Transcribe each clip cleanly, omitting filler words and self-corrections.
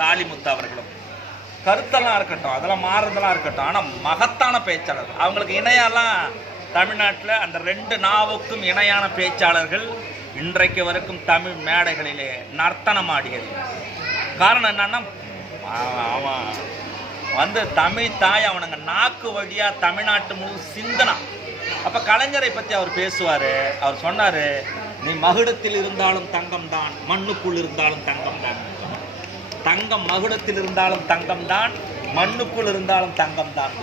காளிமுத்து அவர்களும். கருத்தெல்லாம் இருக்கட்டும், அதெல்லாம் மாறுறதெல்லாம் இருக்கட்டும், ஆனால் மகத்தான பேச்சாளர். அவங்களுக்கு இணையெல்லாம் தமிழ்நாட்டில் அந்த 2 நாவுக்கும் இணையான பேச்சாளர்கள் இன்றைக்கு வரைக்கும் தமிழ் மேடைகளிலே நர்த்தனமாடியது. காரணம் என்னன்னா, அவன் வந்து தமிழ் தாய், அவனுங்க நாக்கு வழியாக தமிழ்நாட்டு முழு சிந்தனா. அப்போ கலைஞரை பற்றி அவர் பேசுவார். அவர் சொன்னார், நீ மகுடத்தில் இருந்தாலும் தங்கம் தான், மண்ணுக்குள் இருந்தாலும் தங்கம் தான். தங்கம் மகுடத்தில் இருந்தாலும் தங்கம் தான், மண்ணுக்குள் இருந்தாலும் தங்கம் தான்.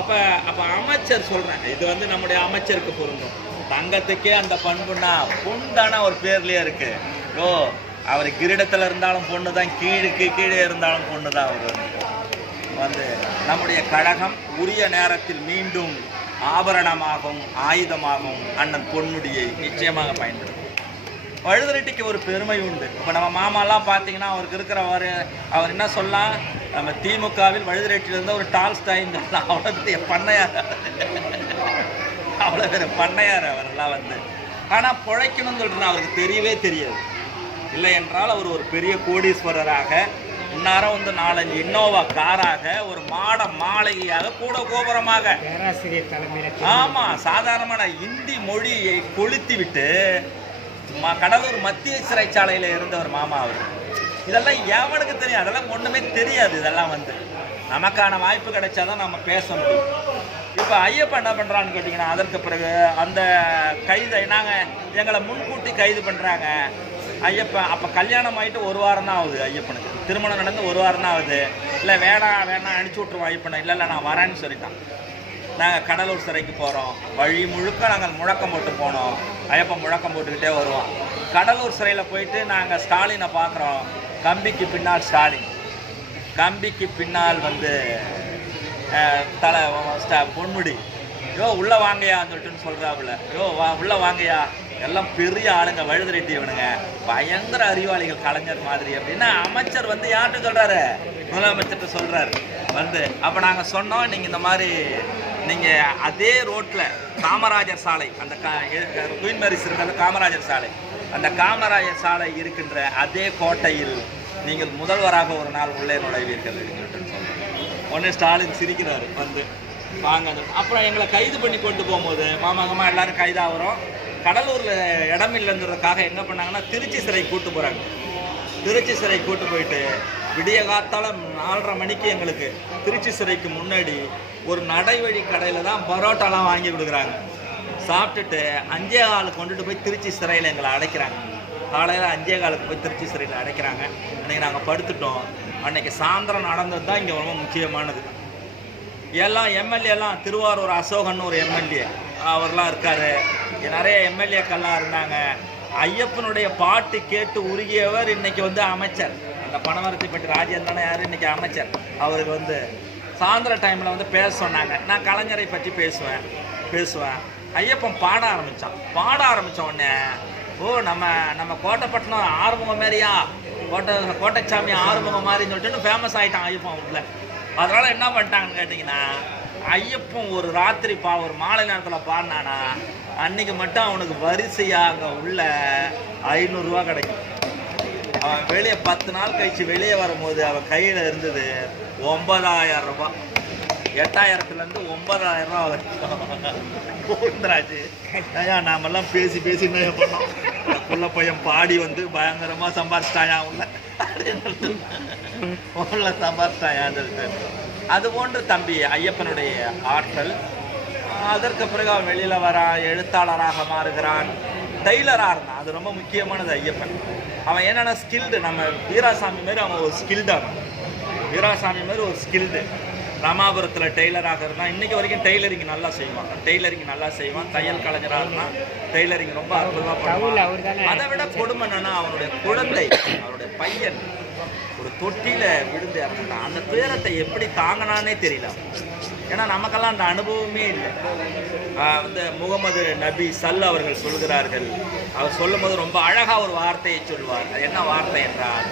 அப்போ அமைச்சர் சொல்கிறேன், இது வந்து நம்முடைய அமைச்சருக்கு பொருந்தும். தங்கத்துக்கே அந்த பண்புன்னா பொண்டான ஒரு பேர்லேயே இருக்கு. ஓ, அவர் கிரீடத்தில் இருந்தாலும் பொண்ணு தான், கீழே இருந்தாலும் பொண்ணு தான். அவர் வந்து நம்முடைய கழகம் உரிய நேரத்தில் மீண்டும் ஆபரணமாகவும் ஆயுதமாகவும் அண்ணன் பொன்முடியை நிச்சயமாக பயன்படுத்தும். வழுதரெட்டிக்கு ஒரு பெருமை உண்டு. இப்போ நம்ம மாமாலாம் பார்த்தீங்கன்னா அவருக்கு இருக்கிற அவர் என்ன சொல்லலாம், நம்ம திமுகவில் வழுதரெட்டியிலிருந்து ஒரு டால்ஸ்டாயின் சொல்லலாம். அவ்வளோ பெரிய பண்ணையார், அவ்வளோ பெரிய பண்ணையார் அவரெல்லாம் வந்து. ஆனால் பிழைக்கணும்னு சொல்கிறேன், அவருக்கு தெரியவே தெரியாது. இல்லை என்றால் அவர் ஒரு பெரிய கோடீஸ்வரராக, இந்நேரம் வந்து 4-5 இன்னோவா காராக, ஒரு மாட மாளிகையாக, கூட கோபுரமாக, ஆமாம், சாதாரணமான இந்தி மொழியை கொளுத்தி விட்டு கடலூர் மத்திய சிறைச்சாலையில் இருந்தவர் மாமா அவர். இதெல்லாம் எவனுக்கு தெரியும்? அதெல்லாம் ஒன்றுமே தெரியாது. இதெல்லாம் வந்து நமக்கான வாய்ப்பு கிடைச்சாதான் நம்ம பேச முடியும். இப்போ ஐயப்பன் என்ன பண்ணுறான்னு கேட்டிங்கன்னா, அதற்கு பிறகு அந்த கைதை எங்களை முன்கூட்டி கைது பண்ணுறாங்க. ஐயப்பன் அப்போ கல்யாணம் ஆகிட்டு 1 வாரம் தான் ஆகுது. ஐயப்பனுக்கு திருமணம் நடந்து 1 வாரம் தான் ஆகுது. இல்லை வேணாம் அனுப்பிச்சி விட்ருவோம் ஐயப்பனை. இல்லை நான் வரேன்னு சொல்லிட்டான். நாங்கள் கடலூர் சிறைக்கு போகிறோம். வழி முழுக்க நாங்கள் முழக்கம் போட்டு போனோம். ஐயப்பன் முழக்கம் போட்டுக்கிட்டே வருவோம். கடலூர் சிறையில் போயிட்டு நாங்கள் ஸ்டாலினை பார்க்குறோம். கம்பிக்கு பின்னால் ஸ்டாலின், கம்பிக்கு பின்னால் வந்து பொன்முடி. யோ உள்ளே வாங்கயான்னு சொல்லிட்டுன்னு சொல்கிறாப்புல. யோ உள்ளே வாங்கயா, எல்லாம் பெரிய ஆளுங்க, வழுதரெட்டி இவனுங்க, பயங்கர அறிவாளிகள், கலைஞர் மாதிரி அப்படின்னா அமைச்சர் வந்து யார்கிட்ட சொல்கிறாரு? முதலமைச்சர்கிட்ட சொல்கிறாரு வந்து. அப்போ நாங்கள் சொன்னோம், நீங்கள் இந்த மாதிரி நீங்கள் அதே ரோட்டில் காமராஜர் சாலை, அந்த குயின் மேரிஸ் இருக்கிற காமராஜர் சாலை, அந்த காமராஜர் சாலை இருக்கின்ற அதே கோட்டையில் நீங்கள் முதல்வராக ஒரு நாள் உள்ளே நுழைவீர்கள் சொல்லிட்டு சொல்கிறேன். உடனே ஸ்டாலின் சிரிக்கிறாரு வந்து, வாங்க. அப்புறம் எங்களை கைது பண்ணி கொண்டு போகும்போது மாமாங்கம்மா எல்லோரும் கைதாகிறோம். கடலூரில் இடம் இல்லைன்றதுக்காக என்ன பண்ணாங்கன்னா, திருச்சி சிறை கூட்டு போகிறாங்க. திருச்சி சிறை கூட்டு போயிட்டு விடிய காத்தால 4:30 மணிக்கு எங்களுக்கு திருச்சி சிறைக்கு முன்னாடி ஒரு நடைவழி கடையில் தான் பரோட்டாலாம் வாங்கி கொடுக்குறாங்க. சாப்பிட்டுட்டு 5:15 கொண்டுட்டு போய் திருச்சி சிறையில் எங்களை அடைக்கிறாங்க. காலையில் 5:15 போய் திருச்சி சிறையில் அடைக்கிறாங்க. அன்றைக்கி நாங்கள் படுத்துட்டோம். அன்றைக்கி சாயந்தரம் நடந்தது தான் இங்கே ரொம்ப முக்கியமானது. எல்லாம் எம்எல்ஏலாம், திருவாரூர் அசோகன் ஒரு எம்எல்ஏ அவர்லாம் இருக்கார். நிறைய எம்எல்ஏக்கள்லாம் இருந்தாங்க. ஐயப்பனுடைய பாட்டு கேட்டு உருகியவர் இன்னைக்கு வந்து அமைச்சர். அந்த பனமரத்தைப்பட்டி ராஜேந்திரன் யார், இன்னைக்கு அமைச்சர். அவருக்கு வந்து சாயந்தர டைமில் வந்து பேச சொன்னாங்க. நான் கலைஞரை பற்றி பேசுவேன். ஐயப்பன் பாட ஆரம்பித்த உடனே, ஓ நம்ம கோட்டைப்பட்டினம் ஆறுமுகம் மாதிரியா, கோட்டைச்சாமி ஆறுமுகம் மாதிரின்னு சொல்லிட்டு ஃபேமஸ் ஆகிட்டான் ஐயப்பன் உள்ள. அதனால் என்ன பண்ணிட்டாங்கன்னு கேட்டிங்கன்னா, ஐயப்பன் ஒரு ராத்திரி ஒரு மாலை நேரத்தில் பாடினானா அன்றைக்கி மட்டும் அவனுக்கு வரிசையாக அங்கே உள்ள 500 ரூபா கிடைக்கும். அவன் வெளியே 10 நாள் கழித்து வெளியே வரும்போது அவன் கையில் இருந்தது 9,000 ரூபா. 8,000லேருந்து 9,000 ரூபா வரைக்கும். ஐயா நாமெல்லாம் பேசி என்ன பண்ணோம், உள்ள பையன் பாடி வந்து பயங்கரமாக சம்பாரிச்சிட்டாயா உள்ள சம்பாரிச்சிட்டாயான்னு சொல்லிட்டு. அதுபோன்று தம்பி ஐயப்பனுடைய ஆற்றல். அதற்கு பிறகு அவன் வெளியில் வரான், எழுத்தாளராக மாறுகிறான், டெய்லராக இருந்தான். அது ரொம்ப முக்கியமானது ஐயப்பன். அவன் என்னென்னா ஸ்கில்டு. நம்ம வீராசாமி மாதிரி அவன் ஒரு ஸ்கில்டாக, வீராசாமி மாதிரி ஒரு ஸ்கில்டு. ராமாபுரத்தில் டெய்லராக இருந்தான். இன்றைக்கி வரைக்கும் டெய்லரிங் நல்லா செய்வான். தையல் கலைஞராக இருந்தான். டெய்லரிங் ரொம்ப அற்புதமாக பண்ணுவான். அதை விட கொடுமை என்னன்னா, அவனுடைய குழந்தை, அவனுடைய பையன் ஒரு தொட்டியில் விழுந்து இறந்துட்டான். அந்த துயரத்தை எப்படி தாங்கினானே தெரியல. ஏன்னா நமக்கெல்லாம் அந்த அனுபவமே இல்லை. வந்து முகமது நபி சல் அவர்கள் சொல்கிறார்கள். அவர் சொல்லும் போது ரொம்ப அழகாக ஒரு வார்த்தையை சொல்வார். அது என்ன வார்த்தை என்றால்,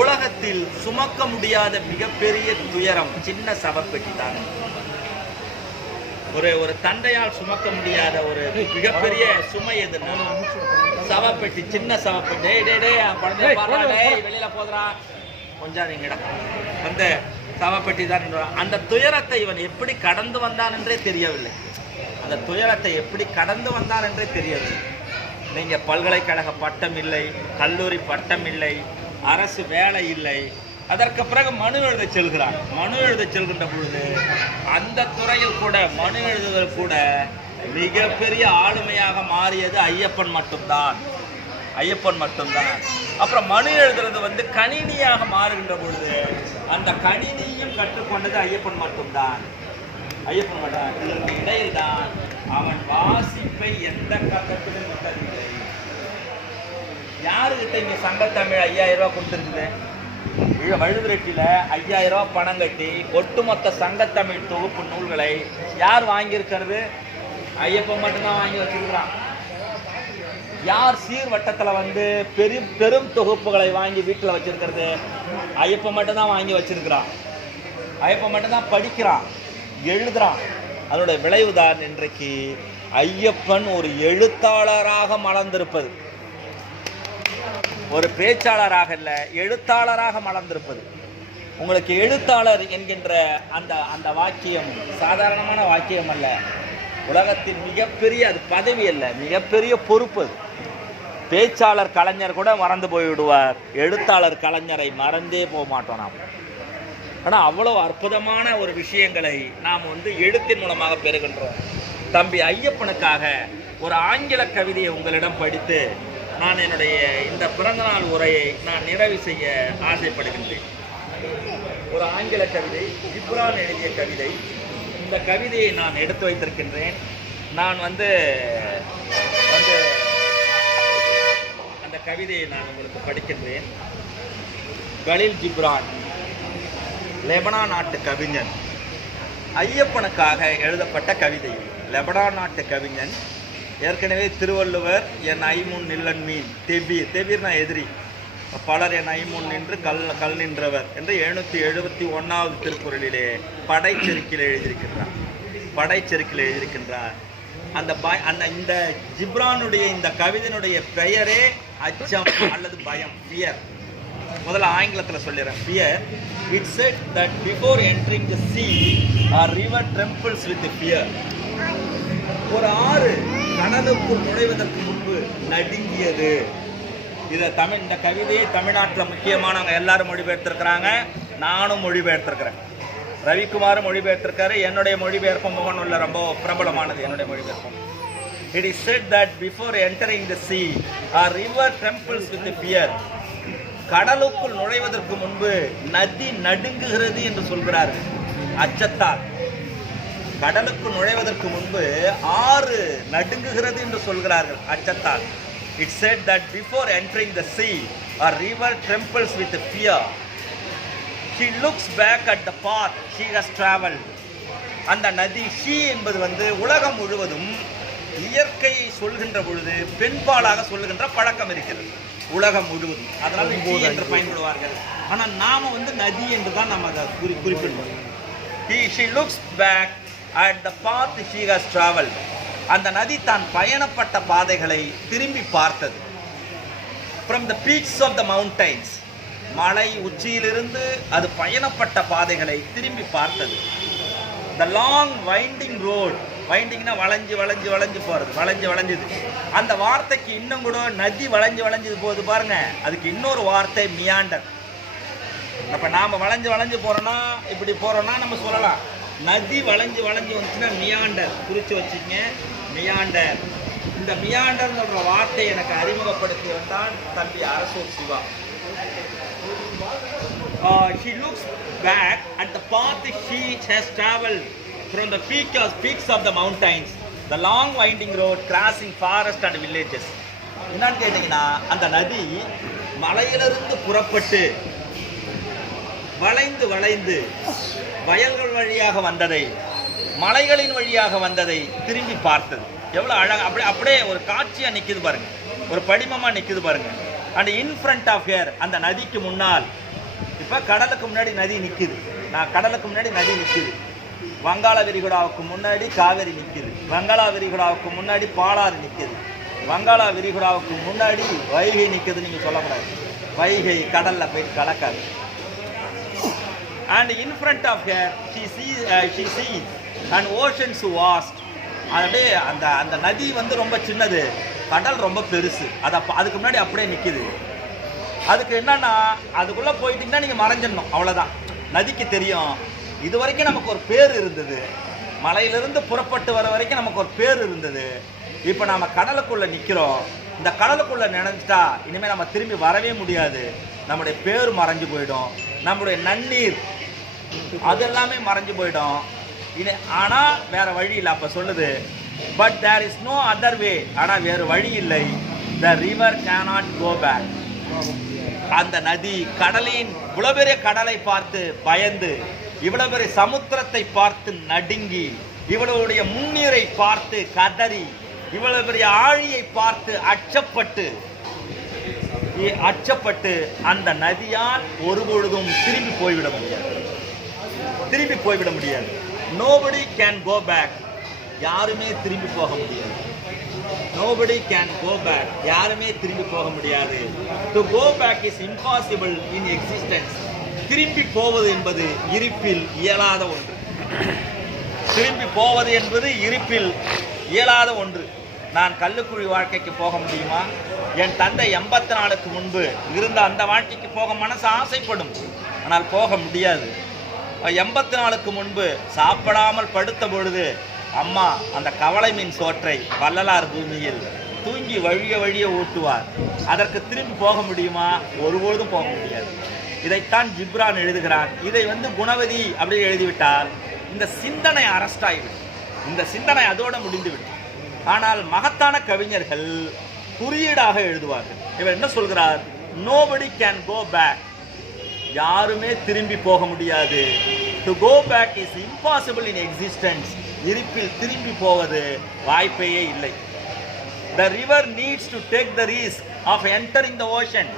உலகத்தில் சுமக்க முடியாத மிகப்பெரிய துயரம் சின்ன சவப்பெட்டி தான். ஒரு தந்தையால் சுமக்க முடியாத ஒரு மிகப்பெரிய சுமை எதுன்னா சவப்பெட்டி, சின்ன சவப்பெட்டி. டேய் டேய் டேய் குழந்தைய பாடுறா, டேய் வெளியில போதுறா, கொஞ்சாதீங்கடா. அந்த சவப்பெட்டி தான். அந்த துயரத்தை இவன் எப்படி கடந்து வந்தான் என்றே தெரியவில்லை. அந்த துயரத்தை எப்படி கடந்து வந்தான் என்றே தெரியவில்லை. நீங்க பல்கலைக்கழக பட்டம் இல்லை, கல்லூரி பட்டம் இல்லை, அரசு வேலை இல்லை. அதற்கு பிறகு மனு எழுத செல்கிறான். மனு எழுத செல்கின்ற பொழுது அந்த துறையில் கூட மனு எழுதுதல் கூட மிகப்பெரிய ஆளுமையாக மாறியது ஐயப்பன் மட்டும்தான். ஐயப்பன் மட்டும்தான். அப்புறம் மனு எழுதுறது வந்து கணினியாக மாறுகின்ற பொழுது அந்த கணினியும் கற்றுக்கொண்டது ஐயப்பன் மட்டும்தான். ஐயப்பன் மட்டும். இதற்கு இடையில் தான் அவன் வாசிப்பை எந்த கட்டத்திலும் விட்டதில்லை. யாருக்கிட்ட இங்க சங்கத்தமிழ் 5000 ரூபாய் கொடுத்துருக்குது? வழுதுரெட்டியில 5000 ரூபாய் பணம் கட்டி ஒட்டுமொத்த சங்கத்தமிழ் தொகுப்பு நூல்களை யார் வாங்கியிருக்கிறது? ஐயப்பன் மட்டும்தான் வாங்கி வச்சிருக்கிறான். யார் சீர் வட்டத்துல வந்து பெரும் தொகுப்புகளை வாங்கி வீட்டில் வச்சிருக்கிறது? ஐயப்பன் மட்டும்தான் வாங்கி வச்சிருக்கிறான். ஐயப்பன் மட்டும்தான் படிக்கிறான், எழுதுறான். அதோட விளைவுதான் இன்றைக்கு ஐயப்பன் ஒரு எழுத்தாளராக மலர்ந்திருப்பது. ஒரு பேச்சாளராக இல்ல, எழுத்தாளராக மலர்ந்திருப்பது. உங்களுக்கு எழுத்தாளர் என்கின்ற அந்த வாக்கியம் சாதாரணமான வாக்கியம் அல்ல. உலகத்தின் மிகப்பெரிய, அது பதவி அல்ல, மிகப்பெரிய பொறுப்பு. பேச்சாளர் கலைஞர் கூட மறந்து போய்விடுவார், எழுத்தாளர் கலைஞரை மறந்தே போக மாட்டோம் நாம். ஆனால் அவ்வளோ அற்புதமான ஒரு விஷயங்களை நாம் வந்து எழுத்தின் மூலமாக பெறுகின்றோம். தம்பி ஐயப்பனுக்காக ஒரு ஆங்கில கவிதையை உங்களிடம் படித்து நான் என்னுடைய இந்த பிறந்தநாள் உரையை நான் நிறைவு செய்ய ஆசைப்படுகின்றேன். ஒரு ஆங்கில கவிதை, ஜிப்ரான் எழுதிய கவிதை. இந்த கவிதையை நான் எடுத்து வைத்திருக்கின்றேன். நான் வந்து அந்த கவிதையை நான் உங்களுக்கு படிக்கின்றேன். கலீல் ஜிப்ரான், லெபனான் நாட்டு கவிஞன், ஐயப்பனுக்காக எழுதப்பட்ட கவிதை. லெபனான் நாட்டு கவிஞன். ஏற்கனவே திருவள்ளுவர் என் ஐமுன் நில்லன் மீன் தெபீர்னா எதிரி, பலர் என் ஐமுன் நின்று கல் நின்றவர் என்று 771வது திருக்குறளிலே படைச்செருக்கில் எழுதியிருக்கின்றார். படைச்செருக்கில் எழுதியிருக்கின்றார். இந்த ஜிப்ரானுடைய இந்த கவிதையினுடைய பெயரே அச்சம் அல்லது பயம், ஃபியர். முதல்ல ஆங்கிலத்தில் சொல்லிடுறேன். Fear. It said that before entering the sea, a river trembles with fear. ஒரு ஆறு கடலுக்குள் நுழைவதற்கு முன்பு நடுங்கியது. இந்த கவிதையை தமிழ்நாட்டில் முக்கியமானவங்க எல்லாரும் மொழிபெயர்த்திருக்கிறாங்க. நானும் மொழிபெயர்த்திருக்கிறேன். ரவிக்குமாரும் மொழிபெயர்த்திருக்காரு. என்னுடைய மொழிபெயர்ப்பும் முகநூலில் ரொம்ப பிரபலமானது என்னுடைய மொழிபெயர்ப்பும். It is said that before entering the sea, a river trembles with fear. கடலுக்குள் நுழைவதற்கு முன்பு நதி நடுங்குகிறது என்று சொல்கிறார்கள் அச்சத்தால். கடலுக்கு நுழைவதற்கு முன்பு ஆறு நடுங்குகிறது என்று சொல்கிறார்கள் அச்சத்தால். It said that before entering the sea, a river trembles with fear. She looks back at the path she has traveled. அந்த நதி she என்பது வந்து உலகம் முழுவதும் இயற்கையை சொல்கின்ற பொழுது பெண்பாலாக சொல்லுகின்ற பழக்கம் இருக்கிறது உலகம் முழுவதும். அதனால she என்று பயன்படுவார்கள். ஆனால் நாம வந்து நதி என்று தான் நம்ம அதை குறிப்பிடுவோம். She looks back at the path she has traveled. அந்த நதி தான் பயணப்பட்ட பாதைகளை திரும்பி பார்த்தது. From the peaks of the mountains, மலை உச்சியிலிருந்து அது பயணப்பட்ட பாதைகளை திரும்பி பார்த்தது. The long winding road, வைண்டிங்னா வளைஞ்சு வளைஞ்சு வளைஞ்சு போகிறது, வளைஞ்சு வளைஞ்சுது. அந்த வார்த்தைக்கு இன்னும் கூட நதி வளைஞ்சு வளைஞ்சது போகுது பாருங்க, அதுக்கு இன்னொரு வார்த்தை மியாண்டர். அப்போ நாம் வளைஞ்சு வளைஞ்சு போகிறோன்னா இப்படி போகிறோன்னா நம்ம சொல்லலாம். நதி வளைஞ்சு வளைஞ்சு வந்துச்சுன்னா மியாண்டர், குறித்து வச்சுக்கங்க, மியாண்டர். இந்த மியாண்டர்ன்ற வார்த்தை எனக்கு அறிமுகப்படுத்தி வந்தான் தம்பி Arasur Siva. She looks back at the path she has traveled from the peaks of the mountains, the long winding road crossing forest and villages. என்னன்னு கேட்டீங்கன்னா, அந்த நதி மலையிலிருந்து புறப்பட்டு வளைந்து வளைந்து வயல்கள் வழியாக வந்ததை, மலைகளின் வழியாக வந்ததை திரும்பி பார்த்தது. எவ்வளோ அழகாக அப்படியே ஒரு காட்சியாக நிற்கிது பாருங்க, ஒரு படிமமாக நிற்கிது பாருங்க. And in front of here, அந்த நதிக்கு முன்னால், இப்போ கடலுக்கு முன்னாடி நதி நிற்குது, கடலுக்கு முன்னாடி நதி நிற்குது. வங்காள விரிகுடாவுக்கு முன்னாடி காவேரி நிற்குது, வங்காள விரிகுடாவுக்கு முன்னாடி பாலாறு நிற்குது. வங்காள விரிகுடாவுக்கு முன்னாடி வைகை நிற்குது நீங்கள் சொல்லக்கூடாது. வைகை கடலில் போய் கலக்காது. And in front of her she sees and oceans vast. அப்படியே அந்த அந்த நதி வந்து ரொம்ப சின்னது, கடல் ரொம்ப பெருசு. அதுக்கு முன்னாடி அப்படியே நிற்கிது. அதுக்கு என்னன்னா, அதுக்குள்ளே போயிட்டீங்கன்னா நீங்கள் மறைஞ்சிடணும், அவ்வளோதான். நதிக்கு தெரியும் இது வரைக்கும் நமக்கு ஒரு பேர் இருந்தது, மலையிலிருந்து புறப்பட்டு வர வரைக்கும் நமக்கு ஒரு பேர் இருந்தது. இப்போ நம்ம கடலுக்குள்ளே நிற்கிறோம். இந்த கடலுக்குள்ளே நினைச்சிட்டா இனிமேல் நம்ம திரும்பி வரவே முடியாது. நம்முடைய பேர் மறைஞ்சு போயிடும், நம்முடைய நன்னீர் அதெல்லாமே மறைஞ்சு போயிடும். ஆனால் வேற வழி இல்லை. அப்போ சொல்லுது, but there is no other way. ஆனால் வேறு வழி இல்லை. The river cannot go back. அந்த நதி கடலின் இவ்வளவு பெரிய கடலை பார்த்து பயந்து, இவ்வளவு பெரிய சமுத்திரத்தை பார்த்து நடுங்கி, இவ்வளவுடைய முன்னீரை பார்த்து கதறி, இவ்வளவு பெரிய ஆழியை பார்த்து அச்சப்பட்டு அந்த நதியால் ஒருபொழுதும் திரும்பி போய்விட முடியாது. Nobody can go back. யாருமே திரும்பி போக முடியாது. Nobody can go back. யாருமே திரும்பி போக முடியாது. To go back is impossible in existence. திரும்பி போவது என்பது இருப்பில் இயலாத ஒன்று. திரும்பி போவது என்பது இருப்பில் இயலாத ஒன்று. நான் கல்லுக்குழி வாழ்க்கைக்கு போக முடியுமா? என் தந்தை 84க்கு முன்பு இருந்த அந்த வாழ்க்கைக்கு போக மனசு ஆசைப்படும், ஆனால் போக முடியாது. 84க்கு முன்பு சாப்பிடாமல் படுத்த பொழுது அம்மா அந்த கவளை மீன் சோற்றை வள்ளலார் பூமியில் தூங்கி வழிய ஊட்டுவார். அதற்கு திரும்பி போக முடியுமா? ஒருபொழுதும் போக முடியாது. இதைத்தான் ஜிப்ரான் எழுதுகிறான். இதை வந்து குணவதி அப்படின்னு எழுதிவிட்டால் இந்த சிந்தனை அரெஸ்ட் ஆகிவிடும், இந்த சிந்தனை அதோட முடிந்துவிடும். ஆனால் மகத்தான கவிஞர்கள் குறியீடாக எழுதுவார்கள். இவர் என்ன சொல்கிறார்? Nobody can go back. யாருமே திரும்பி போக முடியாது. To go back is impossible in existence. இருப்பில் திரும்பி போவது வாய்ப்பையே இல்லை. The river needs to take the risk of entering the ocean.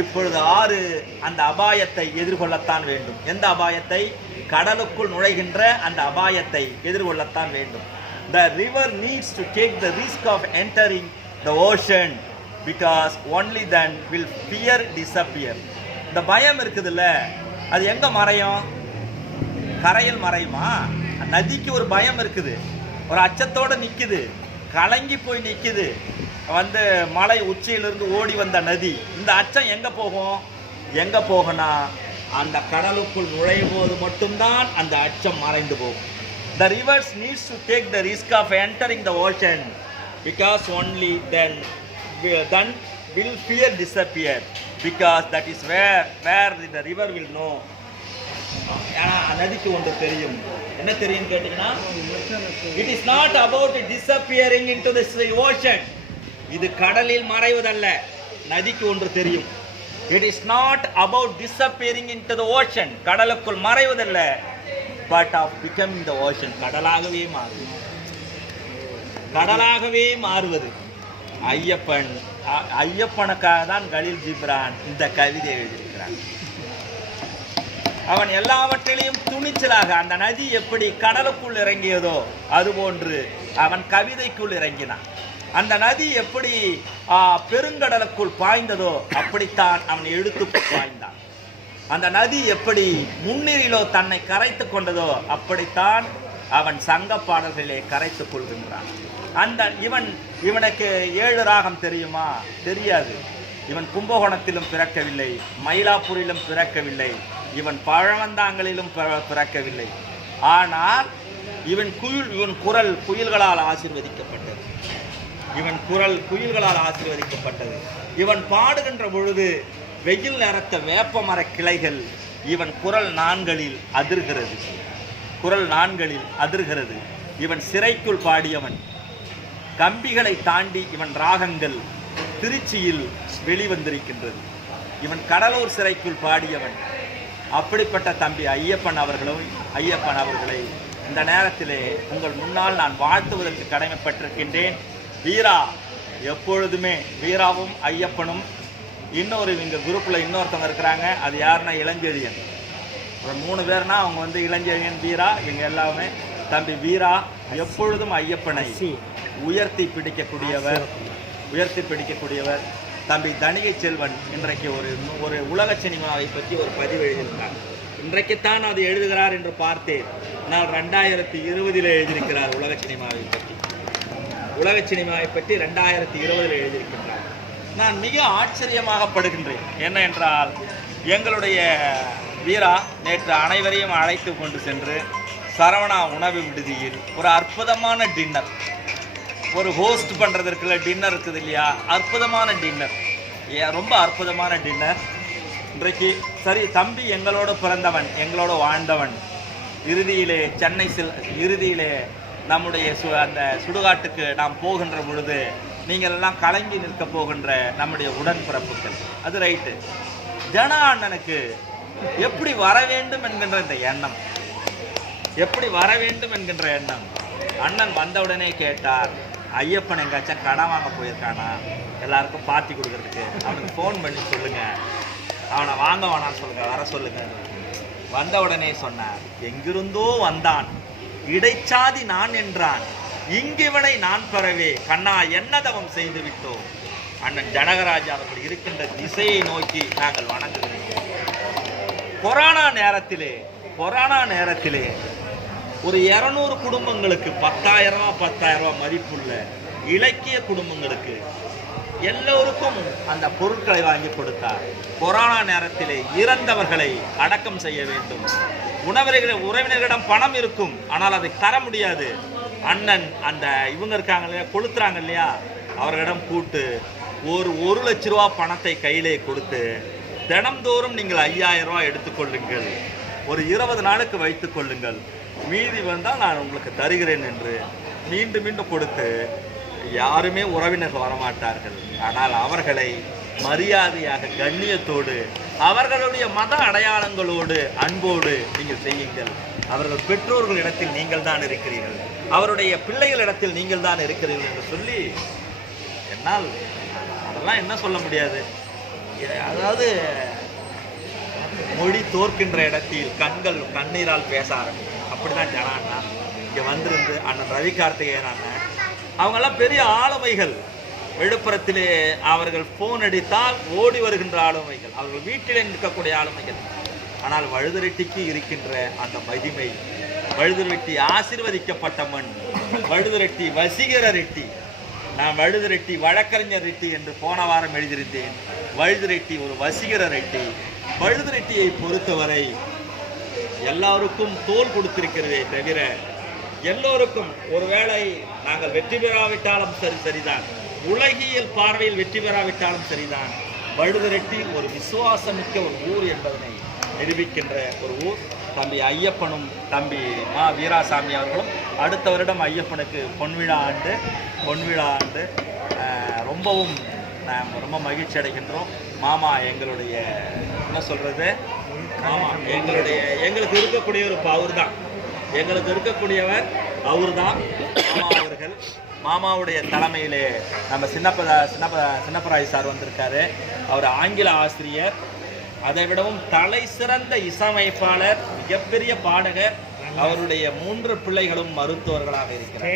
இப்பொழுது ஆறு அந்த அபாயத்தை எதிர்கொள்ளத்தான் வேண்டும். எந்த அபாயத்தை? கடலுக்குள் நுழைகின்ற அந்த அபாயத்தை எதிர்கொள்ளத்தான் வேண்டும். The river needs to take the risk of entering the ocean because only then will fear disappear. இந்த பயம் இருக்குதுல்ல, அது எங்க மறையும்? கரையில் மறையுமா? நதிக்கு ஒரு பயம் இருக்குது, ஒரு அச்சத்தோடு நிற்குது, கலங்கி போய் நிற்குது. வந்து மலை உச்சியிலிருந்து ஓடி வந்த நதி, இந்த அச்சம் எங்கே போகும்? எங்கே போகும்னா அந்த கடலுக்குள் நுழையும் போது மட்டும்தான் அந்த அச்சம் மறைந்து போகும். The rivers needs to take the risk of entering the ocean because only then will fear disappear, because that is where the river will know. ஏன்னா நதிக்கு ஒன்று தெரியும். என்ன தெரியும் கேட்டீங்கன்னா, it is not about disappearing into the ocean. இது கடலில் மறைவதல்ல. நதிக்கு ஒன்று தெரியும். It is not about disappearing into the ocean. கடலுக்குள் மறைவதல்ல, but of becoming the ocean. கடலாகவே மாறுவது. ஐயப்பனுக்காக தான் கலீல் ஜிப்ரான் இந்த கவிதை எழுதியிருக்கிறான். அவன் எல்லாவற்றிலையும் துணிச்சலாக, அந்த நதி எப்படி கடலுக்குள் இறங்கியதோ அதுபோன்று அவன் கவிதைக்குள் இறங்கினான். அந்த நதி எப்படி பெருங்கடலுக்குள் பாய்ந்ததோ அப்படித்தான் அவன் எழுத்துக்குள் பாய்ந்தான். அந்த நதி எப்படி முன்னீரிலோ தன்னை கரைத்து கொண்டதோ அப்படித்தான் அவன் சங்க பாடல்களிலே கரைத்துக் கொள்கின்றான். அந்த இவனுக்கு 7 ராகம் தெரியுமா? தெரியாது. இவன் கும்பகோணத்திலும் பிறக்கவில்லை, மயிலாப்பூரிலும் பிறக்கவில்லை, இவன் பழவந்தாங்களிலும் பிறக்கவில்லை. ஆனால் இவன் குரல் குயில்களால் ஆசீர்வதிக்கப்பட்டது. இவன் பாடுகின்ற பொழுது வெயில் நேரத்த வேப்ப மர கிளைகள் இவன் குரல் நான்களில் அதிர்கிறது. இவன் சிறைக்குள் பாடியவன். கம்பிகளை தாண்டி இவன் ராகங்கள் திருச்சியில் வெளிவந்திருக்கின்றது. இவன் கடலூர் சிறைக்குள் பாடியவன். அப்படிப்பட்ட தம்பி ஐயப்பன் அவர்களை இந்த நேரத்திலே உங்கள் முன்னால் நான் வாழ்த்துவதற்கு கடமைப்பட்டிருக்கின்றேன். வீரா, எப்பொழுதுமே வீராவும் ஐயப்பனும், இன்னொரு எங்கள் குரூப்பில் இன்னொருத்தவங்க இருக்கிறாங்க, அது யாருன்னா இளஞ்செழியன். ஒரு 3 பேர்னா அவங்க வந்து இளஞ்செழியன், வீரா, இவங்க எல்லாமே. தம்பி வீரா எப்பொழுதும் ஐயப்பனை உயர்த்தி பிடிக்கக்கூடியவர் தம்பி தணிகை செல்வன் இன்றைக்கு ஒரு உலக சினிமாவை பற்றி ஒரு பதிவு எழுதியிருந்தார். இன்றைக்குத்தான் அது எழுதுகிறார் என்று பார்த்தேன். ஆனால் 2020 எழுதியிருக்கிறார் உலக சினிமாவை பற்றி 2020 எழுதியிருக்கின்றார். நான் மிக ஆச்சரியமாகப்படுகின்றேன். என்ன என்றால், எங்களுடைய வீரா நேற்று அனைவரையும் அழைத்து கொண்டு சென்று சரவணா உணவு விடுதியில் ஒரு அற்புதமான டின்னர், ஒரு ஹோஸ்ட் பண்ணுறதுக்குள்ள டின்னர் இருக்குது இல்லையா, அற்புதமான டின்னர், ரொம்ப அற்புதமான டின்னர். இன்றைக்கு சரி, தம்பி எங்களோடு பிறந்தவன், எங்களோடு வாழ்ந்தவன், இறுதியிலே நம்முடைய அந்த சுடுகாட்டுக்கு நாம் போகின்ற பொழுது நீங்கள் எல்லாம் கலங்கி நிற்க போகின்ற நம்முடைய உடன்பிறப்புகள், அது ரைட்டு. ஜனா அண்ணனுக்கு எப்படி வர வேண்டும் என்கின்ற இந்த எண்ணம், அண்ணன் வந்தவுடனே கேட்டார், ஐயப்பன் எங்காச்சும் கடன் வாங்க போயிருக்கானா, எல்லாருக்கும் பார்ட்டி கொடுக்கறதுக்கு, அவனுக்கு ஃபோன் பண்ணி சொல்லுங்க, அவனை வாங்க வேணான்னு சொல்லுங்க, வர சொல்லுங்க. வந்த உடனே சொன்னார், எங்கிருந்தோ வந்தான், இடைச்சாதி நான் என்றான், இங்கிவனை நான் பெறவே கண்ணா என்ன தவம் செய்து விட்டோம். அண்ணன் ஜனகராஜ் அவர்கள் இருக்கின்ற திசையை நோக்கி நாங்கள் வணங்குகிறோம். கொரோனா நேரத்திலே ஒரு 200 குடும்பங்களுக்கு 10,000 ரூபாய் மதிப்புள்ள இலக்கிய குடும்பங்களுக்கு எல்லோருக்கும் அந்த பொருட்களை வாங்கி கொடுத்தார். கொரோனா நேரத்திலே இறந்தவர்களை அடக்கம் செய்ய வேண்டும். உறவினர்களிடம் பணம் இருக்கும், ஆனால் அதை தர முடியாது. அண்ணன் அந்த இவங்க இருக்காங்க இல்லையா, கொளுத்துறாங்க இல்லையா, அவர்களிடம் கூட்டு ஒரு 1 லட்ச ரூபா பணத்தை கையிலே கொடுத்து, தினம்தோறும் நீங்கள் 5,000 ரூபாய் எடுத்துக்கொள்ளுங்கள், ஒரு 20 நாளுக்கு வைத்துக் கொள்ளுங்கள், மீதி வந்தால் நான் உங்களுக்கு தருகிறேன் என்று மீண்டும் கொடுத்து, யாருமே உறவினர்கள் வரமாட்டார்கள், ஆனால் அவர்களை மரியாதையாக கண்ணியத்தோடு அவர்களுடைய மத அடையாளங்களோடு அன்போடு நீங்கள் செய்யுங்கள். அவர்கள் பெற்றோர்களிடத்தில் நீங்கள் தான் இருக்கிறீர்கள், அவருடைய பிள்ளைகளிடத்தில் நீங்கள் தான் இருக்கிறீர்கள் என்று சொல்லி, என்னால் அதெல்லாம் என்ன சொல்ல முடியாது. அதாவது மொழி தோற்கின்ற இடத்தில் கண்கள் கண்ணீரால் பேச ஆரம்பிக்கும். அப்படிதான் ஜனான்னா இங்கே வந்திருந்து அண்ணன் ரவி கார்த்திகேயன் அண்ணன் அவங்கெல்லாம் பெரிய ஆளுமைகள். விழுப்புரத்திலே அவர்கள் போன் அடித்தால் ஓடி வருகின்ற ஆளுமைகள், அவர்கள் வீட்டிலே நிற்கக்கூடிய ஆளுமைகள். ஆனால் வழுதரெட்டிக்கு இருக்கின்ற அந்த மகிமை, வழுதரெட்டி ஆசீர்வதிக்கப்பட்ட மண், வழுதரெட்டி வசீகர ரெட்டி. நான் வழுதரெட்டி வழக்கறிஞர் ரெட்டி என்று போன வாரம் எழுதியிருந்தேன். வழுதரெட்டி ஒரு வசீகர ரெட்டி. வழுதரெட்டியை பொறுத்தவரை எல்லாருக்கும் தோல் கொடுத்திருக்கிறதே தவிர, எல்லோருக்கும் ஒருவேளை நாங்கள் வெற்றி பெறாவிட்டாலும் சரிதான், உலகியல் பார்வையில் வெற்றி பெறாவிட்டாலும் சரிதான், வழுதரெட்டி ஒரு விசுவாசமிக்க ஒரு ஊர் என்பதனை நிரூபிக்கின்ற ஒரு ஊர். தம்பி ஐயப்பனும் தம்பி மா வீராசாமி அவர்களும் அடுத்த வருடம் ஐயப்பனுக்கு பொன்விழா ஆண்டு ரொம்பவும் ரொம்ப மகிழ்ச்சி அடைகின்றோம். மாமா எங்களுடைய என்ன சொல்கிறது, மாமா எங்களுக்கு இருக்கக்கூடிய ஒரு அவர் தான், எங்களுக்கு இருக்கக்கூடியவர் அவர் தான் மாமா அவர்கள். மாமாவுடைய தலைமையிலே நம்ம சின்னப்பராய் சார் வந்திருக்காரு. அவர் ஆங்கில ஆசிரியர், அதை விடவும் தலை சிறந்த இசையமைப்பாளர், மிகப்பெரிய பாடகர். அவருடைய 3 பிள்ளைகளும் மருத்துவர்களாக இருக்கிறார்.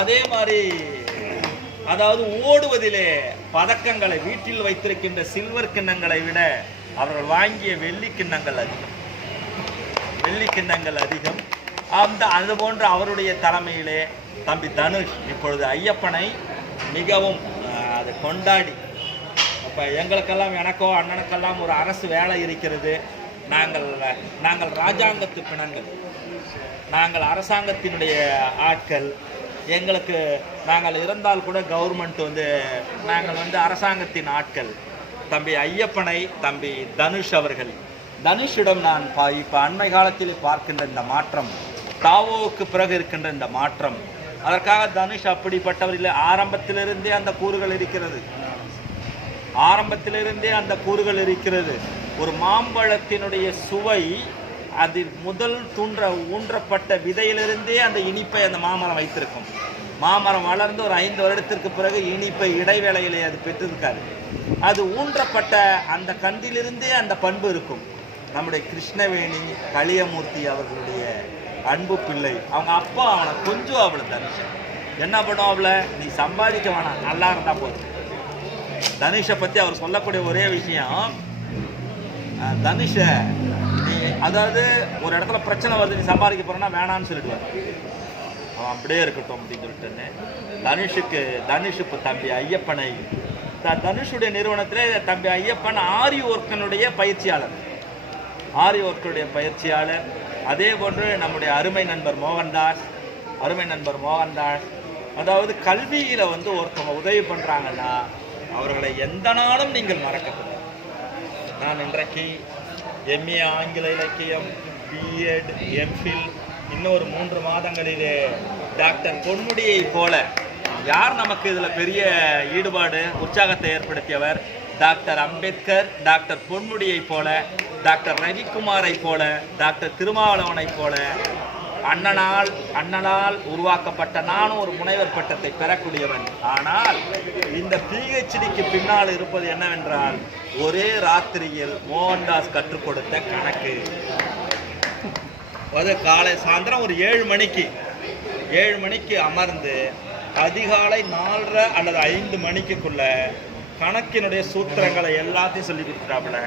அதே மாதிரி அதாவது ஓடுவதிலே பதக்கங்களை வீட்டில் வைத்திருக்கின்ற சில்வர் கிண்ணங்களை விட அவர்கள் வாங்கிய வெள்ளி கிண்ணங்கள் அதிகம். அது போன்ற அவருடைய தலைமையிலே தம்பி தனுஷ் இப்பொழுது ஐயப்பனை மிகவும் அதை கொண்டாடி, அப்போ எங்களுக்கெல்லாம் எனக்கோ அண்ணனுக்கெல்லாம் ஒரு அரசு வேலை இருக்கிறது, நாங்கள் ராஜாங்கத்து பிணங்கள், நாங்கள் அரசாங்கத்தினுடைய ஆட்கள், எங்களுக்கு நாங்கள் இருந்தால் கூட கவர்மெண்ட் நாங்கள் அரசாங்கத்தின் ஆட்கள். தம்பி ஐயப்பனை தம்பி தனுஷ் அவர்கள், தனுஷிடம் நான் இப்போ அண்மை காலத்தில் பார்க்கின்ற இந்த மாற்றம், தாவோவுக்கு பிறகு இருக்கின்ற இந்த மாற்றம், அதற்காக தனுஷ் அப்படிப்பட்டவர் இல்லை. ஆரம்பத்திலிருந்தே அந்த கூறுகள் இருக்கிறது. ஒரு மாம்பழத்தினுடைய சுவை அதில் முதல் ஊன்றப்பட்ட விதையிலிருந்தே அந்த இனிப்பை அந்த மாமரம் வைத்திருக்கும். மாமரம் வளர்ந்து ஒரு 5 வருடத்திற்கு பிறகு இனிப்பை இடைவேளையிலே அது பெற்றிருக்காது. அது ஊன்றப்பட்ட அந்த கண்டிலிருந்தே அந்த பண்பு இருக்கும். நம்முடைய கிருஷ்ணவேணி கலியமூர்த்தி அவர்களுடைய அன்பு பிள்ளை, அவங்க அப்பா அவனை கொஞ்சம் அவளை தனுஷன் என்ன பண்ணுவாப்ல, நீ சம்பாதிக்க வேணாம், நல்லா இருந்தா போதும். தனுஷை பத்தி அவர் சொல்லக்கூடிய ஒரே விஷயம், தனுஷ நீ அதாவது ஒரு இடத்துல பிரச்சனை வருது, நீ சம்பாதிக்க போறேன்னா வேணான்னு சொல்லிடுவார். அவன் அப்படியே இருக்கட்டும் அப்படின்னு சொல்லிட்டுன்னு தனுஷ் இப்போ தம்பி ஐயப்பனை தனுஷுடைய நிறுவனத்திலே தம்பி ஐயப்பன் ஆரி ஒர்க்கனுடைய பயிற்சியாளர். அதே போன்று நம்முடைய அருமை நண்பர் மோகன்தாஸ். அதாவது கல்வியில வந்து ஒருத்தவங்க உதவி பண்றாங்கன்னா அவர்களை எந்த நாளும் நீங்கள் மறக்கக்கூடாது. நான் இன்றைக்கு எம்ஏ ஆங்கில இலக்கியம், பிஎட், எம்ஃபில், இன்னொரு 3 மாதங்களிலே டாக்டர் பொன்முடியை போல யார் நமக்கு இதில் பெரிய ஈடுபாடு உற்சாகத்தை ஏற்படுத்தியவர்? டாக்டர் அம்பேத்கர், டாக்டர் பொன்முடியை போல, டாக்டர் ரவிக்குமாரை போல, டாக்டர் திருமாவளவனை போல அண்ணனால் உருவாக்கப்பட்ட நானும் ஒரு முனைவர் பட்டத்தை பெறக்கூடியவன். ஆனால் இந்த பிஹெச்டிக்கு பின்னால் இருப்பது என்னவென்றால் ஒரே ராத்திரியில் மோகன்தாஸ் கற்றுக் கொடுத்த கணக்கு. அது காலை சாயந்தரம் ஒரு 7 மணிக்கு அமர்ந்து அதிகாலை 4:30 அல்லது 5 மணிக்குள்ள கணக்கினுடைய சூத்திரங்களை எல்லாத்தையும் சொல்லி கொடுத்துட்டாப்புல.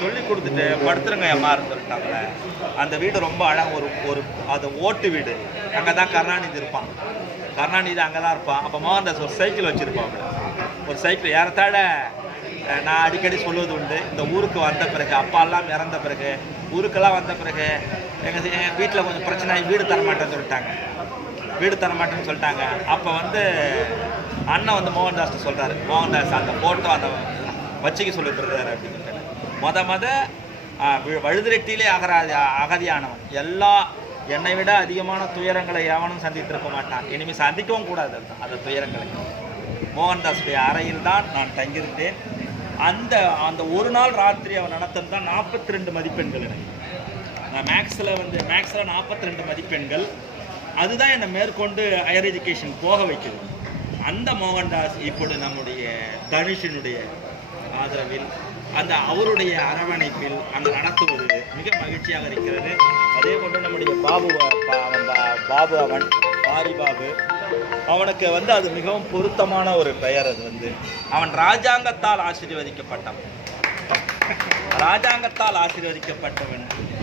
சொல்லி கொடுத்துட்டு படுத்துருங்க எம்மாருன்னு சொல்லிட்டாப்புல. அந்த வீடு ரொம்ப அழகாக ஒரு அது ஓட்டு வீடு. அங்கே தான் கருணாநிதி இருப்பான். கருணாநிதி அங்கே தான் இருப்பான். அப்போ மோகன்தாஸ் ஒரு சைக்கிள் வச்சுருப்பாப்புல. ஒரு சைக்கிள் ஏறத்தாழ நான் அடிக்கடி சொல்வது உண்டு, இந்த ஊருக்கு வந்த பிறகு, அப்பாலாம் இறந்த பிறகு, ஊருக்கெல்லாம் வந்த பிறகு எங்கள் வீட்டில் கொஞ்சம் பிரச்சனை, வீடு தரமாட்டேன்னு சொல்லிட்டாங்க. அப்போ வந்து அண்ணன் வந்து மோகன்தாஸ் சொல்கிறாரு, மோகன்தாஸ் அந்த ஃபோட்டோ அந்த வச்சுக்க சொல்லிட்டுருந்தாரு அப்படின்னு சொல்லிட்டு. வழுதிரெட்டியிலே அகதியானவன். என்னை விட அதிகமான துயரங்களை எவனும் சந்தித்திருக்க மாட்டான், இனிமேல் சந்திக்கவும் கூடாது அந்த துயரங்களை. மோகன்தாஸுடைய அறையில் தான் நான் தங்கியிருந்தேன். அந்த ஒரு நாள் ராத்திரி அவன் நடத்தது தான் 42 மதிப்பெண்கள். எனக்கு நான் மேக்ஸில் 42 மதிப்பெண்கள். அதுதான் என்னை மேற்கொண்டு ஹையர் எஜுகேஷன் போக வைக்குது. அந்த மோகன்தாஸ் இப்பொழுது நம்முடைய தனுஷினுடைய ஆதரவில், அவருடைய அரவணைப்பில் அங்கு நடத்துவது மிக மகிழ்ச்சியாக இருக்கிறது. அதே போன்று நம்முடைய பாபு அவன் பாரிபாபு, அவனுக்கு வந்து அது மிகவும் பொருத்தமான ஒரு பெயர். அது வந்து அவன் ராஜாங்கத்தால் ஆசீர்வதிக்கப்பட்டவன்.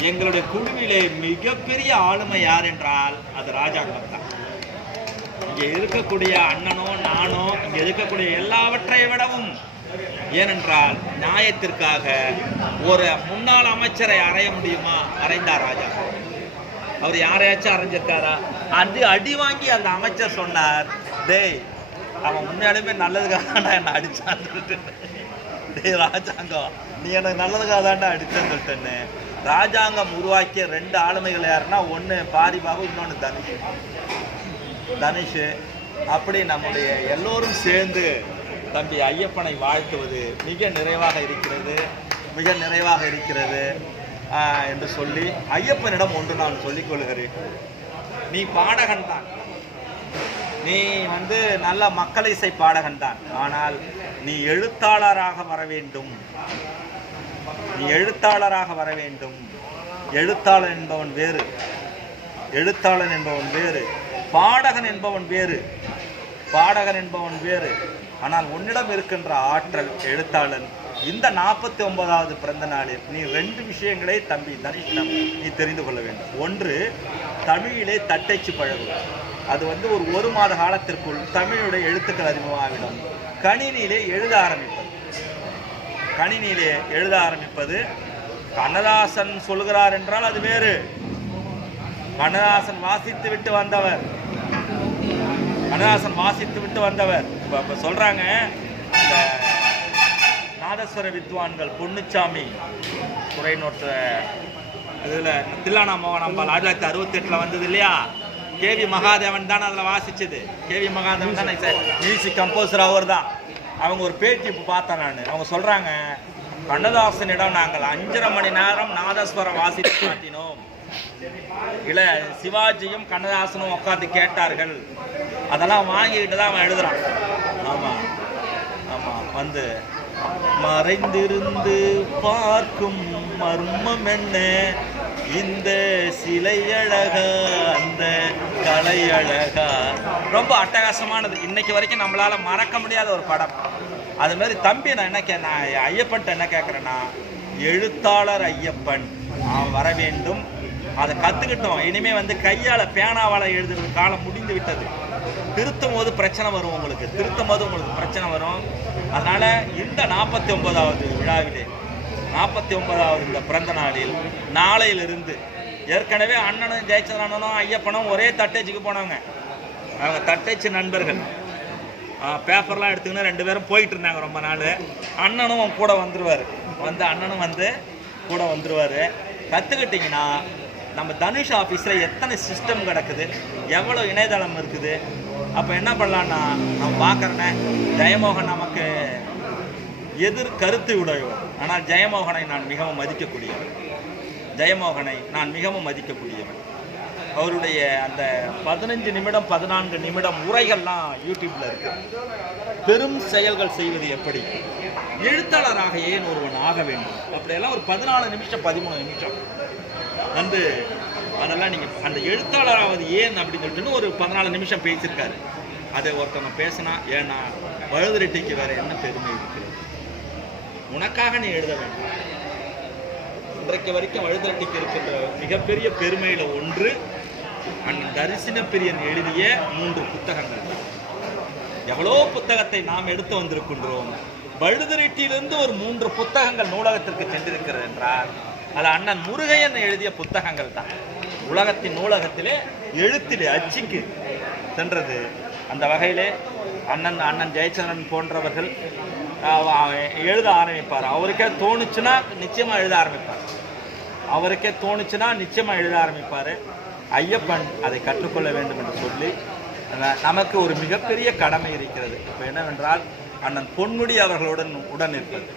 எங்களுடைய குழுவிலே மிகப்பெரிய ஆளுமை யார் என்றால் அது ராஜாங்கம் தான். இங்கே இருக்கக்கூடிய அண்ணனோ நானோ இங்கே இருக்கக்கூடிய எல்லாவற்றை விடவும், ஏனென்றால் நியாயத்திற்காக ஒரு முன்னாள் அமைச்சரை அறைய முடியுமா? அறைந்தார் ராஜாங்கம். அவர் யாரையாச்சும் அரைஞ்சிருக்காரா? அடி வாங்கி அந்த அமைச்சர் சொன்னார், டேய் அவன் உண்மையாலுமே நல்லதுக்காக தான்டா என்னை அடிச்சான்னு சொல்லிட்டு, டேய் ராஜாங்கம் நீ எனக்கு நல்லதுக்காக தான்டா அடிச்சேன்னு சொல்லிட்டேன்னு. ராஜாங்கம் உருவாக்கிய 2 ஆளுமைகள் யாருன்னா, ஒன்று பாரிபாபு, இன்னொன்று தனுஷ். அப்படி நம்முடைய எல்லோரும் சேர்ந்து தம்பி ஐயப்பனை வாழ்த்துவது மிக நிறைவாக இருக்கிறது என்று சொல்லி, ஐயப்பனிடம் ஒன்று நான் சொல்லிக் கொள்கிறேன். நீ பாடகன் தான், நீ வந்து நல்ல மக்கள் இசை பாடகன் தான், ஆனால் நீ எழுத்தாளராக வர வேண்டும். எழுத்தாளன் என்பவன் வேறு, பாடகன் என்பவன் வேறு. ஆனால் உன்னிடம் இருக்கின்ற ஆற்றல் எழுத்தாளன். இந்த 49வது பிறந்த நாளில் நீ 2 விஷயங்களை தம்பி தனுஷிடம் நீ தெரிந்து கொள்ள வேண்டும். ஒன்று, தமிழிலே தட்டச்சு பழகுவது. அது வந்து ஒரு மாத காலத்திற்குள் தமிழுடைய எழுத்துக்கள் அறிமுகமாகிடும். கணினியிலே எழுத ஆரம்பிப்பது. கண்ணதாசன் சொல்கிறார் என்றால் அது வேறு. கண்ணதாசன் வாசித்து விட்டு வந்தவர். இப்போ சொல்றாங்க, இந்த நாதஸ்வர வித்வான்கள் பொன்னுச்சாமி குறைநோற்ற இதில் தில்லானா மோகனாம்பாள் 1968 வந்தது இல்லையா? கேவி மகாதேவன் தான் அதில் வாசிச்சது. கேவி மகாதேவன் தான் மியூசிக் கம்போசர். அவர் தான். அவங்க ஒரு பேட்டி இப்போ பார்த்தேன் நான். அவங்க சொல்கிறாங்க, கண்ணதாசனிடம் நாங்கள் 5.5 மணி நேரம் நாதஸ்வரம் வாசித்து காட்டினோம். சிவாஜியும் கண்ணதாசனும் உட்காந்து கேட்டார்கள். அதெல்லாம் வாங்கிக்கிட்டு தான் அவன் எழுதுறான். ஆமாம் வந்து மறைந்திருந்து பார்க்கும் மர்மம் என்ன, இந்த சிலை அழகா அந்த கலை அழகா. ரொம்ப அட்டகாசமானது. இன்னைக்கு வரைக்கும் நம்மளால மறக்க முடியாத ஒரு படம். அது மாதிரி தம்பி நான் ஐயப்பன்ட்ட என்ன கேட்குறேன்னா, எழுத்தாளர் ஐயப்பன் அவன் வர வேண்டும். அதை கற்றுக்கிட்டோம். இனிமேல் வந்து கையால் பேனாவால் எழுதுறது காலம் முடிந்து விட்டது. திருத்தும் போது பிரச்சனை வரும், உங்களுக்கு திருத்தும் போது உங்களுக்கு பிரச்சனை வரும். அதனால் இந்த 49வது விழாவிலே 49வது இந்த பிறந்த நாளில் நாளையிலிருந்து, ஏற்கனவே அண்ணனும் ஜெயச்சந்திரனும் ஐயப்பனும் ஒரே தட்டேஜுக்கு போனவங்க. அவங்க தட்டேச்சு நண்பர்கள். பேப்பர்லாம் எடுத்துக்கின்னு 2 பேரும் போயிட்டு இருந்தாங்க ரொம்ப நாள். அண்ணனும் கூட வந்துடுவார். அண்ணனும் வந்து கூட வந்துடுவார். கற்றுக்கிட்டிங்கன்னா நம்ம தனுஷ் ஆஃபீஸில் எத்தனை சிஸ்டம் கிடக்குது, எவ்வளோ இணையதளம் இருக்குது. அப்போ என்ன பண்ணலான்னா, நம்ம பார்க்குறேன்னே ஜெயமோகன் நமக்கு எதிர் கருத்து உடையவர். ஆனால் ஜெயமோகனை நான் மிகவும் மதிக்கக்கூடியவன். அவருடைய அந்த 15 நிமிடம் 14 நிமிடம் உரைகள்லாம் யூடியூப்பில் இருக்குது. பெரும் செயல்கள் செய்வது எப்படி, எழுத்தாளராக ஏன் ஒருவன் ஆக வேண்டும், அப்படியெல்லாம் ஒரு 14 நிமிஷம் 13 நிமிஷம் வந்து அதெல்லாம் நீங்கள் அந்த எழுத்தாளராவது ஏன் அப்படின்னு சொல்லிட்டு ஒரு 14 நிமிஷம் பேசியிருக்காரு. அதை ஒருத்தவங்க பேசினா, ஏன்னா வழுதுரெட்டிக்கு வேறு என்ன பெருமை இருக்குது, உனக்காக நீ எழுத வேண்டும். இன்றைக்கு வரைக்கும் வழுதுரெட்டிக்கு இருக்கின்ற மிகப்பெரிய பெருமையில் ஒன்று அண்ணன் தரிசன பிரியன் எழுதிய 3 புத்தகங்கள். எவ்வளோ புத்தகத்தை நாம் எடுத்து வந்திருக்கின்றோம். வழுதுரெட்டியிலிருந்து ஒரு 3 புத்தகங்கள் நூலகத்திற்கு சென்றிருக்கிறது என்றால் அது அண்ணன் முருகையன் எழுதிய புத்தகங்கள் தான். உலகத்தின் நூலகத்திலே எழுத்திலே அச்சுக்கு சென்றது. அந்த வகையிலே அண்ணன் ஜெயச்சந்திரன் போன்றவர்கள் எழுத ஆரம்பிப்பார். அவருக்கே தோணுச்சுன்னா நிச்சயமாக எழுத ஆரம்பிப்பார். ஐயப்பன் அதை கற்றுக்கொள்ள வேண்டும் என்று சொல்லி நமக்கு ஒரு மிகப்பெரிய கடமை இருக்கிறது. இப்போ என்னவென்றால், அண்ணன் பொன்முடி அவர்களுடன் இருப்பது,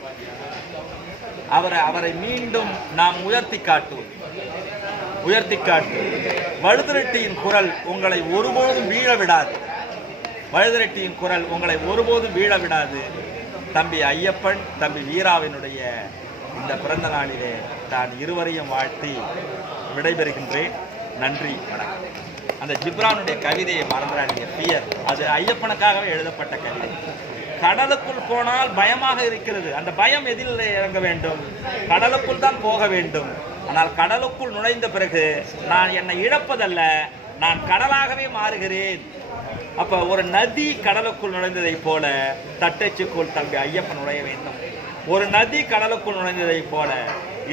அவரை மீண்டும் நாம் உயர்த்தி காட்டுவோம். வழுதுரெட்டியின் குரல் உங்களை ஒருபோதும் வீழ விடாது. தம்பி ஐயப்பன், தம்பி வீராவினுடைய இந்த பிறந்த நாளிலே நான் இருவரையும் வாழ்த்தி விடைபெறுகின்றேன். நன்றி, வணக்கம். அந்த ஜிப்ரானுடைய கவிதையை மறந்துடாதீங்க. பியர், அது ஐயப்பனுக்காகவே எழுதப்பட்ட கவிதை. கடலுக்குள் போனால் பயமாக இருக்கிறது. அந்த பயம் எதில் இறங்க வேண்டும்? கடலுக்குள் தான் போக வேண்டும். ஆனால் கடலுக்குள் நுழைந்த பிறகு நான் என்னை இழப்பதல்ல, நான் கடலாகவே மாறுகிறேன். அப்போ ஒரு நதி கடலுக்குள் நுழைந்ததை போல தட்டச்சுக்குள் தம்பி ஐயப்பன் நுழைய வேண்டும். ஒரு நதி கடலுக்குள் நுழைந்ததை போல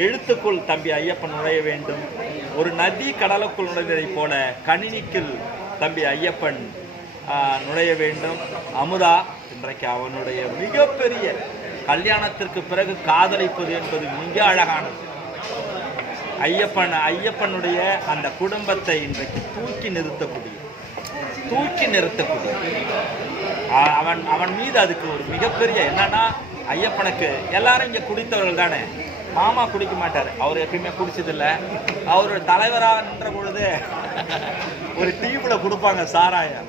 எழுத்துக்குள் தம்பி ஐயப்பன் நுழைய வேண்டும். ஒரு நதி கடலுக்குள் நுழைந்ததை போல கணினிக்குள் தம்பி ஐயப்பன் நுழைய வேண்டும். அமுதா, இன்றைக்கு அவனுடைய மிகப்பெரிய கல்யாணத்திற்கு பிறகு காதலிப்பது என்பது மிக அழகானது. ஐயப்பனுடைய அந்த குடும்பத்தை இன்றைக்கு தூக்கி நிறுத்தக்கூடிய அவன் மீது அதுக்கு ஒரு மிகப்பெரிய என்னன்னா, ஐயப்பனுக்கு எல்லாரும் இங்கே குடித்தவர்கள் தானே. மாமா குடிக்க மாட்டார், அவர் எப்பயுமே குடிச்சதில்லை. அவர் தலைவராக நின்ற பொழுது ஒரு டீப்பில் கொடுப்பாங்க சாராயம்.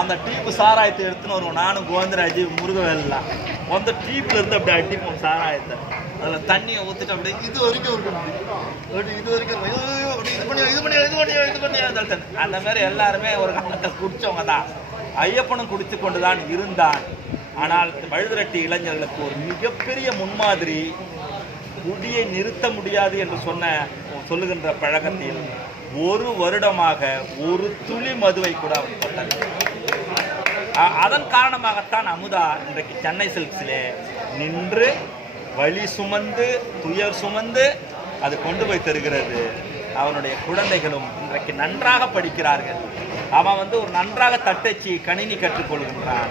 அந்த டீப்பு சாராயத்தை எடுத்துன்னு வருவோம். நானும் கோவிந்தராஜ் முருகவேலாம் அந்த டீப்பில் இருந்து அப்படி அடிப்போம் சாராயத்தை. அதில் தண்ணியை ஊற்றிட்டு அப்படியே இது வரைக்கும் அந்த மாதிரி எல்லாருமே ஒரு காலத்தை குடித்தவங்க தான். ஐயப்பனும் குடித்து கொண்டு தான் இருந்தான். ஆனால் வழுதுரெட்டி இளைஞர்களுக்கு ஒரு மிகப்பெரிய முன்மாதிரி. குடியை நிறுத்த முடியாது என்று சொல்லுகின்ற பழக்கத்தில் 1 வருடமாக ஒரு துளி மதுவை கூட அவர் போட்டார். அதன் காரணமாகத்தான் அமுதா இன்றைக்கு சென்னை சில்க்ஸிலே நின்று வலி சுமந்து துயர் சுமந்து அது கொண்டு போய் தருகிறது. அவனுடைய குழந்தைகளும் இன்றைக்கு நன்றாக படிக்கிறார்கள். அவன் ஒரு நன்றாக தட்டச்சு கணினி கற்றுக்கொள்கின்றான்.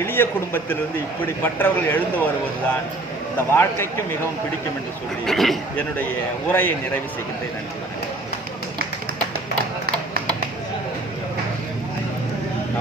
எளிய குடும்பத்திலிருந்து இப்படிப்பட்டவர்கள் எழுந்து வருவதுதான் இந்த வாழ்க்கைக்கு மிகவும் பிடிக்கும் என்று சொல்லி என்னுடைய உரையை நிறைவு செய்கின்றேன். நன்றி.